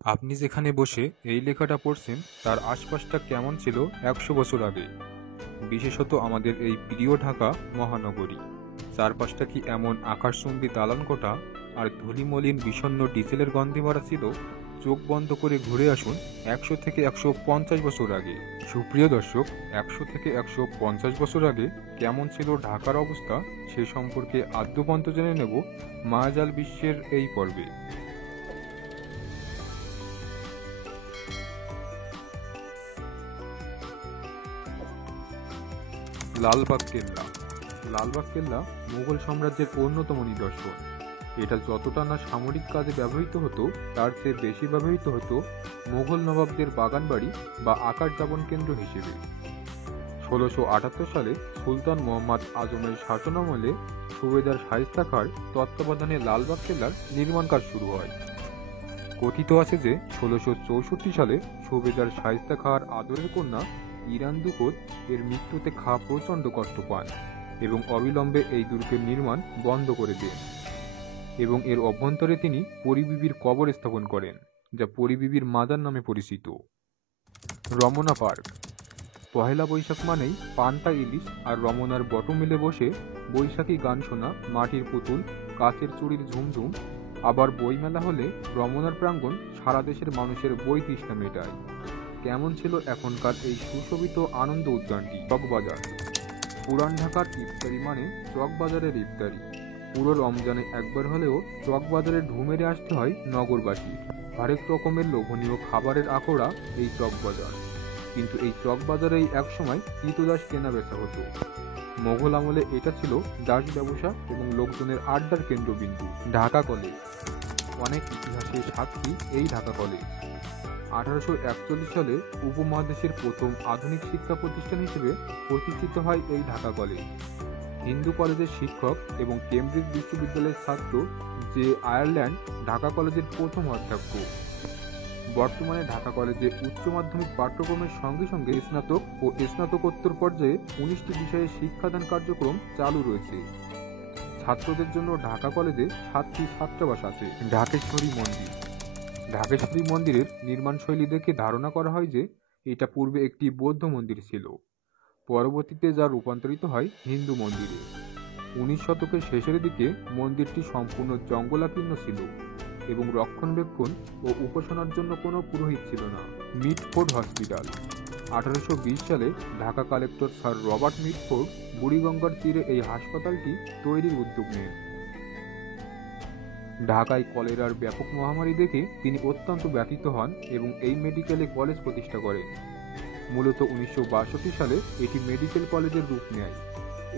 আপনি যেখানে বসে এই লেখাটা পড়ছেন তার আশপাশটা কেমন ছিল ১০০ বছর আগে, বিশেষত আমাদের এই প্রিয় ঢাকা মহানগরী। চারপাশটা কি এমন আকাশচুম্বী দালানকোঠা আর ধূলিমলিন বিষণ্ণ ডিজেলের গন্ধে ভরা ছিল? চোখ বন্ধ করে ঘুরে আসুন ১০০ থেকে ১৫০ বছর আগে। সুপ্রিয় দর্শক, ১০০ থেকে ১৫০ বছর আগে কেমন ছিল ঢাকার অবস্থা সে সম্পর্কে আদ্যোপান্ত জেনে নেব মায়াজাল বিশ্বের এই পর্বে। লালবাগ কেল্লা। লালবাগ কেল্লা মুঘল সাম্রাজ্যের অন্যতম নিদর্শন। এটা যতটা না সামরিক কাজে ব্যবহৃত হতো, তার চেয়ে বেশি ব্যবহৃত হতো মুঘল নবাবদের বাগানবাড়ি বা আকাশ যাপন কেন্দ্র হিসেবে। ১৬৭৮ সালে সুলতান মোহাম্মদ আজমের শাসনামলে সুবেদার শায়েস্তা খাঁর তত্ত্বাবধানে লালবাগ কেল্লার নির্মাণ কাজ শুরু হয়। কথিত আছে যে ১৬৬৪ সালে সুবেদার শায়েস্তা খাঁর আদরের কন্যা ইরান দুকত এর মৃত্যুতে খাঁ প্রচণ্ড কষ্ট পান এবং অবিলম্বে এই দুর্গের নির্মাণ বন্ধ করে দেন এবং এর অভ্যন্তরে তিনি পরিবিবির কবর স্থাপন করেন, যা পরিবিবির মাজার নামে পরিচিত। রমনা পার্ক। পহেলা বৈশাখ মানেই পান্তা ইলিশ আর রমনার বটমিলে বসে বৈশাখী গান শোনা, মাটির পুতুল, কাচের চুড়ির ঝুমঝুম। আবার বইমেলা হলে রমনার প্রাঙ্গণ সারা দেশের মানুষের বই তৃষ্ণা মেটায়। কেমন ছিল এখনকার এই সুশোভিত আনন্দ উদ্যানটি? চকবাজার। পুরান ঢাকার ইফতারি মানে চকবাজারের ইফতারি। পুরো রমজানে একবার হলেও চকবাজারে ঢু মেরে আসতে হয় নগরবাসী। হরেক রকমের লোভনীয় খাবারের আকড়া এই চকবাজার। কিন্তু এই চকবাজারেই একসময় ক্রীতদাস কেনা বেচা হতো। মোগল আমলে এটা ছিল দাস ব্যবসা এবং লোকজনের আড্ডার কেন্দ্রবিন্দু। ঢাকা কলেজ। অনেক ইতিহাসের সাক্ষী এই ঢাকা কলেজ। ১৮৪১ সালে উপমহাদেশের প্রথম আধুনিক শিক্ষা প্রতিষ্ঠান হিসেবে প্রতিষ্ঠিত হয় এই ঢাকা কলেজ। হিন্দু কলেজের শিক্ষক এবং কেমব্রিজ বিশ্ববিদ্যালয়ের ছাত্র জে আয়ারল্যান্ড ঢাকা কলেজের প্রথম অধ্যক্ষ। বর্তমানে ঢাকা কলেজে উচ্চ মাধ্যমিক পাঠ্যক্রমের সঙ্গে সঙ্গে স্নাতক ও স্নাতকোত্তর পর্যায়ে ১৯টি বিষয়ে শিক্ষাদান কার্যক্রম চালু রয়েছে। ছাত্রদের জন্য ঢাকা কলেজে ৭টি ছাত্রাবাস আছে। ঢাকেশ্বরী মন্দির। ঢাকেশ্বরী মন্দিরের নির্মাণশৈলী দেখে ধারণা করা হয় যে এটা পূর্বে একটি বৌদ্ধ মন্দির ছিল, পরবর্তীতে যা রূপান্তরিত হয় হিন্দু মন্দিরে। ১৯ শতকের শেষের দিকে মন্দিরটি সম্পূর্ণ জঙ্গলাকীর্ণ ছিল এবং রক্ষণাবেক্ষণ ও উপাসনার জন্য কোনো পুরোহিত ছিল না। Mitford hospital. ১৮২০ সালে Dhaka collector sir Robert Mitford বুড়িগঙ্গার তীরে এই হাসপাতালটি তৈরির উদ্যোগ নেন। ঢাকায় কলেরার ব্যাপক মহামারী দেখে তিনি অত্যন্ত ব্যথিত হন এবং এই মেডিকেলে কলেজ প্রতিষ্ঠা করেন। মূলত ১৯৬২ সালে এটি মেডিকেল কলেজের রূপ নেয়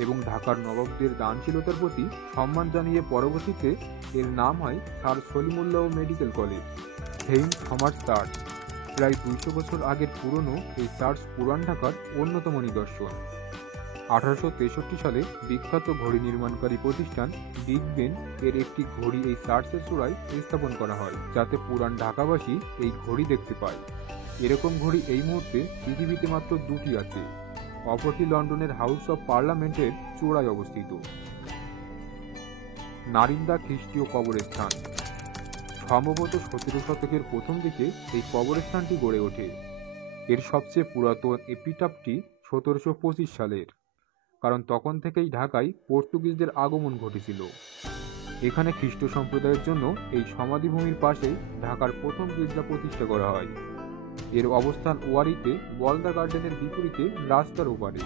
এবং ঢাকার নবাবদের দানশীলতার প্রতি সম্মান জানিয়ে পরবর্তীতে এর নাম হয় sir Salimullah medical college. Saint Thomas church. প্রায় ২০০ বছর আগের পুরনো এই চার্চ পুরান ঢাকার অন্যতম নিদর্শন। ১৮৬৩ সালে বিখ্যাত ঘড়ি নির্মাণকারী প্রতিষ্ঠান বিগ বেন এর একটি ঘড়ি এই চার্চের চূড়ায় স্থাপন করা হয়, যাতে পুরান ঢাকাবাসী এই ঘড়ি দেখতে পায়। এরকম ঘড়ি এই মুহূর্তে পৃথিবীতে মাত্র ২টি আছে, অপরটি লন্ডনের হাউস অব পার্লামেন্টের চূড়ায় অবস্থিত। নারিন্দা খ্রিস্টীয় কবরস্থান। সম্ভবত ১৭ শতকের প্রথম দিকে এই কবরস্থানটি গড়ে ওঠে। এর সবচেয়ে পুরাতন এপিটাফটি ১৭২৫ সালের, কারণ তখন থেকেই ঢাকায় পর্তুগিজদের আগমন ঘটেছিল। এখানে খ্রিস্ট সম্প্রদায়ের জন্য এই সমাধিভূমির পাশেই ঢাকার প্রথম গির্জা প্রতিষ্ঠা করা হয়। এর অবস্থান ওয়ারিতে বলদা গার্ডেনের বিপরীতে রাস্তার ওপারে।